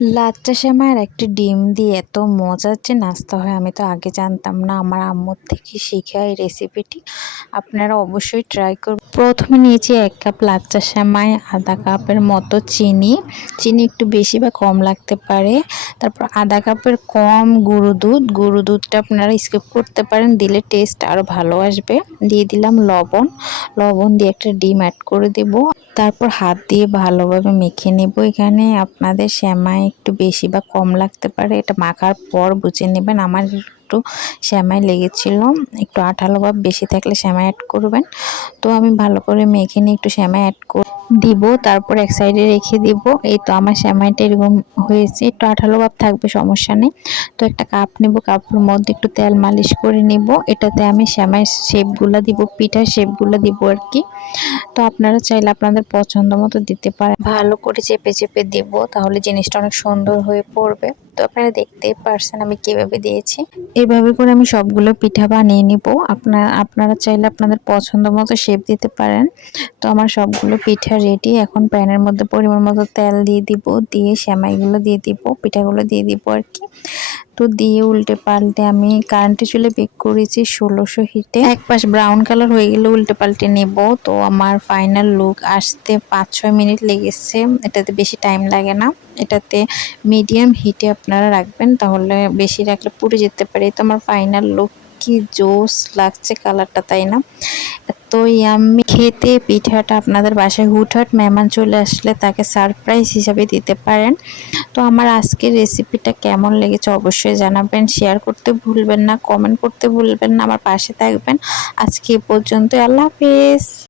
লাচ্চা সেমাইয়ের একটি ডিম দিয়ে এত মজার যে নাস্তা হয়, আমি তো আগে জানতাম না। আমার আম্মুর থেকে শিখা এই রেসিপিটি আপনারা অবশ্যই ট্রাই করবেন প্রথমে নিয়েছি এক কাপ লাচ্চা সেমাই আধা কাপের মতো চিনি। চিনি একটু বেশি বা কম লাগতে পারে। তারপর আধা কাপের কম গুঁড়ো দুধ। গুঁড়ো দুধটা আপনারা স্কিপ করতে পারেন, দিলে টেস্ট আরও ভালো আসবে। দিয়ে দিলাম লবণ। লবণ দিয়ে একটা ডিম অ্যাড করে দেব। তারপর হাত দিয়ে ভালোভাবে মেখে নেব। এখানে আপনাদের শ্যামাই একটু বেশি বা কম লাগতে পারে। এটা মাখার পর বুঝে নেবেন। আমার একটু শ্যামাই লেগেছিল। একটু আঠালো ভাব বেশি থাকলে শ্যামাই অ্যাড করবেন। তো আমি ভালো করে মেখে নিয়ে একটু শ্যামাই অ্যাড করে দিব, তারপর এক সাইডে রেখে দিব। এই তো আমার শ্যামাইটা এরকম হয়েছে। একটু আঠালো ভাব থাকবে, সমস্যা নেই। তো একটা কাপ নেব কাপের মধ্যে একটু তেল মালিশ করে নিব। এটাতে আমি শ্যামাই শেপগুলো দিব, পিঠার শেপগুলো দিব আর কি তো আপনারা চাইলে আপনাদের পছন্দ মতো দিতে পারেন। ভালো করে চেপে চেপে দিব, তাহলে জিনিসটা অনেক সুন্দর হয়ে পড়বে। তো আপনারা দেখতে পারছেন আমি কীভাবে দিয়েছি। এইভাবে করে আমি সবগুলো পিঠা বানিয়ে নিব। আপনারা আপনারা চাইলে আপনাদের পছন্দ মতো শেপ দিতে পারেন। তো আমার সবগুলো পিঠা রেডি এখন প্যানের মধ্যে পরিমাণ মতো তেল দিয়ে দিব। দিয়ে সেমাইগুলো দিয়ে দিব, পিঠাগুলো দিয়ে দিব আর কি। তো দিয়ে উল্টে পাল্টে আমি কারেন্টে চুলে বেক করেছি ষোলোশো হিটে এক পাশ ব্রাউন কালার হয়ে গেলে উল্টে পাল্টে নেব। তো আমার ফাইনাল লুক আসতে পাঁচ ছয় মিনিট লেগেছে। এটাতে বেশি টাইম লাগে না। এটাতে মিডিয়াম হিটে আপনারা রাখবেন। তাহলে বেশি রাখলে পুড়ে যেতে পারে। তো আমার ফাইনাল লুক কি জোস লাগছে কালারটা তাই না? তো আমি খেতে, পিঠাটা আপনাদের বাসায় হুটহাট মেহমান চলে আসলে তাকে সারপ্রাইজ হিসাবে দিতে পারেন। তো আমার আজকের রেসিপিটা কেমন লেগেছে অবশ্যই জানাবেন। শেয়ার করতে ভুলবেন না কমেন্ট করতে ভুলবেন না, আমার পাশে থাকবেন। আজকে এ পর্যন্ত আল্লাহ হাফেজ।